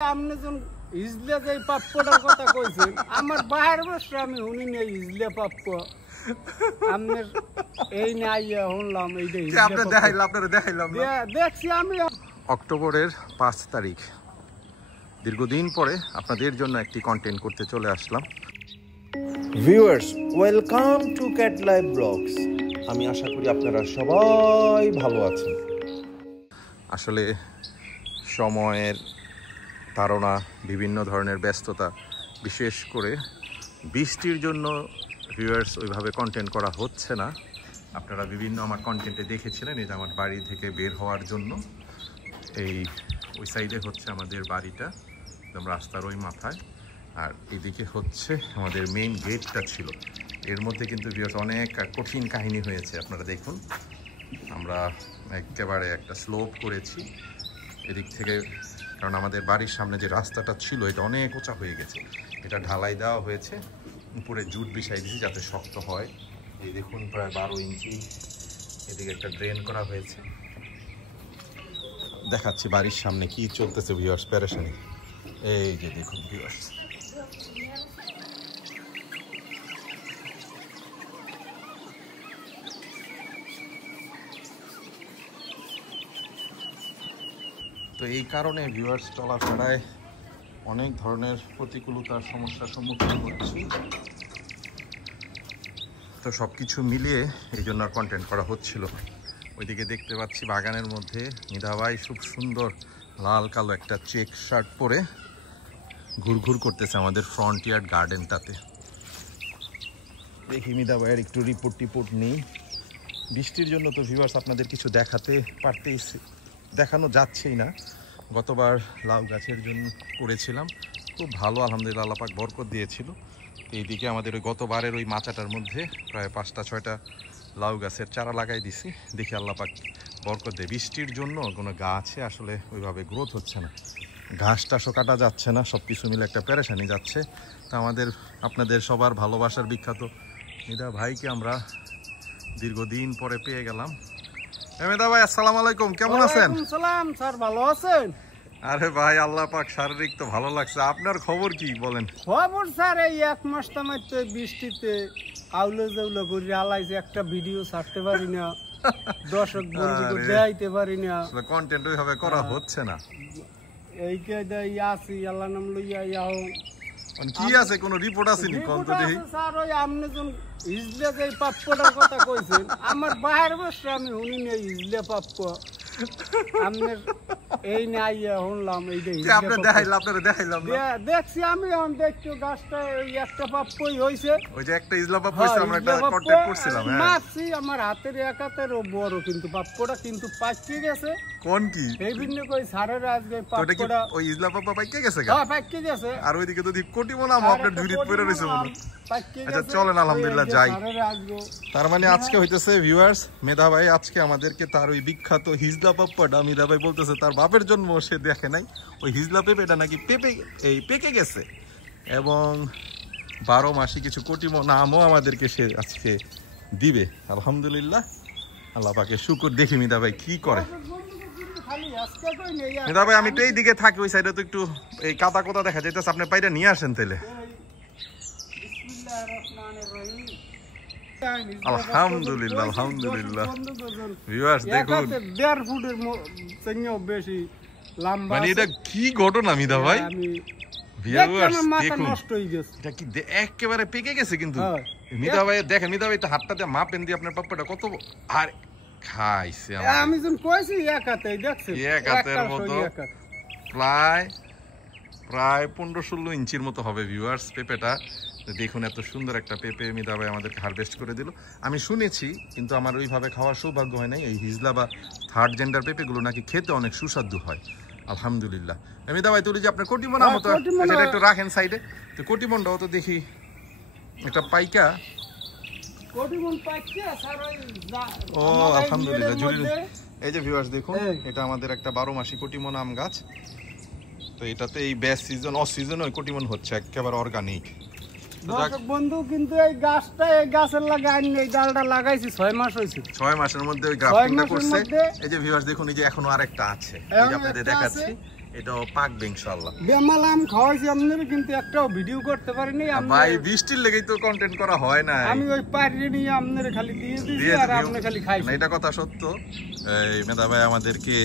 আপনি যখন ইজলে যে পাপ্পটার কথা কইছেন আমার বাহির বসে আমি শুনি না ইজলে পাপ্প আপনার এই নাই শুনলাম এইটা আপনারা দেখাইলাম দেখছি আমি অক্টোবরের 5 তারিখ দীর্ঘদিন পরে আপনাদের জন্য একটি কন্টেন্ট করতে চলে আসলাম। Viewers, welcome to cat live blogs. আমি আশা করি আপনারা সবাই ভালো আছেন। আসলে সময়ের ধারণা, বিভিন্ন ধরনের ব্যস্ততা, বিশেষ করে বৃষ্টির জন্য ভিউয়ার্স ওইভাবে কন্টেন্ট করা হচ্ছে না। আপনারা বিভিন্ন আমার কন্টেন্টে দেখেছিলেন এই যে আমার বাড়ি থেকে বের হওয়ার জন্য ওই সাইডে হচ্ছে আমাদের বাড়িটা, একদম রাস্তার ওই মাথায়, আর এদিকে হচ্ছে আমাদের মেইন গেটটা ছিল। এর মধ্যে কিন্তু ভিউয়ার্স অনেক কঠিন কাহিনী হয়েছে। আপনারা দেখুন, আমরা একেবারে একটা স্লোপ করেছি এদিক থেকে, কারণ আমাদের বাড়ির সামনে যে রাস্তাটা ছিল এটা অনেক উঁচা হয়ে গেছে। এটা ঢালাই দেওয়া হয়েছে, উপরে জুট বিছাই দিয়েছি যাতে শক্ত হয়। এই দেখুন প্রায় 12 ইঞ্চি এদিকে একটা ড্রেন করা হয়েছে। দেখাচ্ছি বাড়ির সামনে কি চলতেছে ভিউয়ার্স, প্যারেশানি। এই যে দেখুন ভিউয়ার্স, তো এই কারণে ভিউয়ার্স চলাফেরায় অনেক ধরনের প্রতিকূলতার সমস্যার সম্মুখীন হচ্ছি। তো সব কিছু মিলিয়ে এই জন্য কন্টেন্ট করা হচ্ছিল। ওইদিকে দেখতে পাচ্ছি বাগানের মধ্যে মিধাভাই খুব সুন্দর লাল কালো একটা চেক শার্ট পরে ঘুরঘুর করতেছে আমাদের ফ্রন্টিয়ার গার্ডেনটাতে। দেখি মিধাভাইয়ের একটু রিপোর্ট নেই। বৃষ্টির জন্য তো ভিউয়ার্স আপনাদের কিছু দেখানো যাচ্ছেই না। গতবার লাউ গাছের জন্য করেছিলাম, খুব ভালো আলহামদুলিল্লাহ, আল্লাহ পাক বরকত দিয়েছিল। এইদিকে আমাদের ওই গতবারের ওই মাচাটার মধ্যে প্রায় 5টা-6টা লাউ গাছের চারা লাগাই দিছি, দেখি আল্লাহ পাক বরকত দেয়। বৃষ্টির জন্য কোনো গাছে আসলে ওইভাবে গ্রোথ হচ্ছে না, ঘাস টাসও কাটা যাচ্ছে না, সব কিছু মিলে একটা পেরেশানি যাচ্ছে। তা আপনাদের সবার ভালোবাসার বিখ্যাত মিধা ভাইকে আমরা দীর্ঘদিন পরে পেয়ে গেলাম। মেধা ভাই, আসসালামু আলাইকুম, কেমন আছেন? সালাম স্যার, ভালো আছেন? আরে ভাই আল্লাহ পাক শারীরিক তো ভালো লাগছে। আপনার খবর কি বলেন? খবর স্যার এই এক মাস তামাই তো বৃষ্টিতে আউলে জাউলে করে আলাইছে, একটা ভিডিও ছাড়তে পারি না, দর্শক বন্ধুকে দেখাইতে পারি না, কন্টেন্ট ওইভাবে করা হচ্ছে না। এইকে আছি আল্লাহ নাম লইয়া ইয়াও কি আছে, কোন রিপোর্ট আছে নি? কোন তো দেখি স্যার ওই আপনি যখন ইজলে যে পাপ্পটার কথা কইছেন আমার বাহির বসে আমি শুনি না ইজলে পাপ্প আপনার এই নাই শুনলাম এইটা আপনারা দেখাইলাম দেখছি আমি এখন দেখছি গাছটা ওই একটা পাপ্পই হইছে, ওই যে একটা ইজলা পাপ্প হইছে, আমরা একটা কন্টেক্ট করছিলাম। হ্যাঁ মাছি আমার হাতের একাতেরও বড়, কিন্তু পাপ্পটা কিন্তু পাইকে গেছে। কোন কি এই বিন্দু কই সারের আজকে পাপ্পটা ওই ইজলা পাপ্পা পাইকে গেছে হ্যাঁ পাইকে গেছে। আর ওইদিকে যদি কোটিমোনা আপনার ঝুড়িতে পড়ে রইছে মনে। আচ্ছা চলেন আলহামদুলিল্লাহ যাই। তার মানে আজকে হইতেছে ভিউয়ার্স, মেধা ভাই আজকে আমাদেরকে তার ওই বিখ্যাত হিজলা পাপ্পাটা, মেধা ভাই বলতেছে তার বাপের জন্ম সে দেখে নাই, ওই হিজলা পেঁপেটা নাকি পেকে গেছে, এবং 12 মাসি কিছু কোটিমোনা আমও আমাদেরকে সে আজকে দিবে। আলহামদুলিল্লাহ, আল্লাহ পাকে শুকর। দেখি মেধা ভাই কি করে। মেধা ভাই আমি তো এই দিকে থাকি, ওই সাইডে তো একটু এই কাদা কোদা দেখা যাইতেছে, আপনি পাইটা নিয়ে আসেন তাইলে। আলহামদুলিল্লাহ আলহামদুলিল্লাহ ভিউয়ার্স দেখুন, 1.5 ফুটের চেঙ্গেও বেশি লম্বা। মানে এটা কি ঘটনা মিধা ভাই? ভিউয়ার্স দেখুন, নষ্ট হয়ে গেছে, এটা কি একেবারে পেকে গেছে। কিন্তু মিধা ভাই দেখেন, মিধা ভাই তো হাতটা দিয়ে মাপেন দিয়ে আপনার পাপ্পাটা কত আর খাইছে। আমি যখন কইছি এক হাতে দেখছেন, এক হাতের মতো প্রায় 15-16 ইঞ্চির মতো হবে ভিউয়ার্স পেঁপেটা। দেখুন এত সুন্দর একটা পেঁপে মিধা ভাই আমাদেরকে হারভেস্ট করে দিল। আমি শুনেছি, কিন্তু আমার ওইভাবে খাওয়ার সৌভাগ্য হয় নাই। এই হিজলা বা থার্ড জেন্ডার পেঁপেগুলো নাকি খেতে অনেক সুস্বাদু হয়। আলহামদুলিল্লাহ। মিধা ভাই তুলি যে আপনার কোটিমোনার মতো সেটা একটু রাখেন সাইডে, তো কোটিমনটাও তো দেখি একটা পাইকা। ও আলহামদুলিল্লাহ ঝুড়ি। এই যে ভিউয়ার্স দেখুন, এটা আমাদের একটা 12 মাসি কোটিমন আম গাছ। তো এটাতে এই বেস্ট সিজন অফ সিজন ওই কোটিমন হচ্ছে একেবারে অর্গানিক। দর্শক বন্ধু, কিন্তু এই গাছটা এই গাছের লাগাইনি, এই ডালটা লাগাইছি 6 মাস হইছে। 6 মাসের মধ্যে ওই গ্রাফটিংটা করছে। এই যে ভিউয়ার্স দেখুন, এই যে এখনো আরেকটা আছে, এই যে আপনাদের দেখাচ্ছি। এটাও পাকবে ইনশাআল্লাহ। বেমাল আম খাওয়াইছি আপনারা, কিন্তু একটাও ভিডিও করতে পারিনি। ভাই বৃষ্টির লেগেই তো কন্টেন্ট করা হয় না। আমি ওই পাড়ি নিয়ে আপনারা খালি দিয়ে দিয়েছি আর আপনি খালি খাইছেন। এটা কথা সত্য। এই মেধা ভাই আমাদেরকে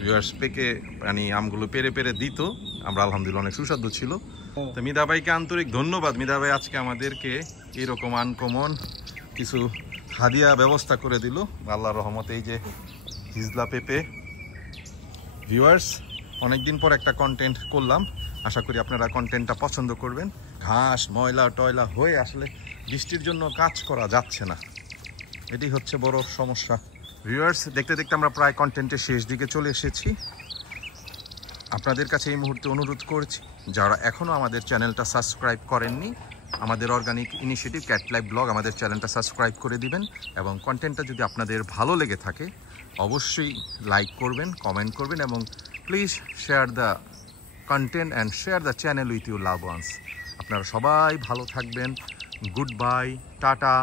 ভিউয়ার্স পেকে মানে আমগুলো পেরে পেরে দিত, আমরা আলহামদুলিল্লাহ অনেক সুস্বাদু ছিল। তো মিদা ভাইকে আন্তরিক ধন্যবাদ। মিদা ভাই আজকে আমাদেরকে এরকম আনকমন কিছু হাদিয়া ব্যবস্থা করে দিল আল্লাহর রহমতে। এই যে হিজলা পেঁপে। ভিউয়ার্স অনেকদিন পর একটা কন্টেন্ট করলাম, আশা করি আপনারা কন্টেন্টটা পছন্দ করবেন। ঘাস ময়লা টয়লা হয়ে আসলে বৃষ্টির জন্য কাজ করা যাচ্ছে না, এটি হচ্ছে বড় সমস্যা। ভিউয়ার্স দেখতে দেখতে আমরা প্রায় কন্টেন্টের শেষ দিকে চলে এসেছি। আপনাদের কাছে এই মুহূর্তে অনুরোধ করছি, যারা এখনও আমাদের চ্যানেলটা সাবস্ক্রাইব করেননি, আমাদের organic initiative cat live blog আমাদের চ্যানেলটা সাবস্ক্রাইব করে দিবেন। এবং কন্টেন্টটা যদি আপনাদের ভালো লেগে থাকে অবশ্যই লাইক করবেন, কমেন্ট করবেন এবং please share the content and share the channel with your love ones. আপনারা সবাই ভালো থাকবেন। Good bye, tata.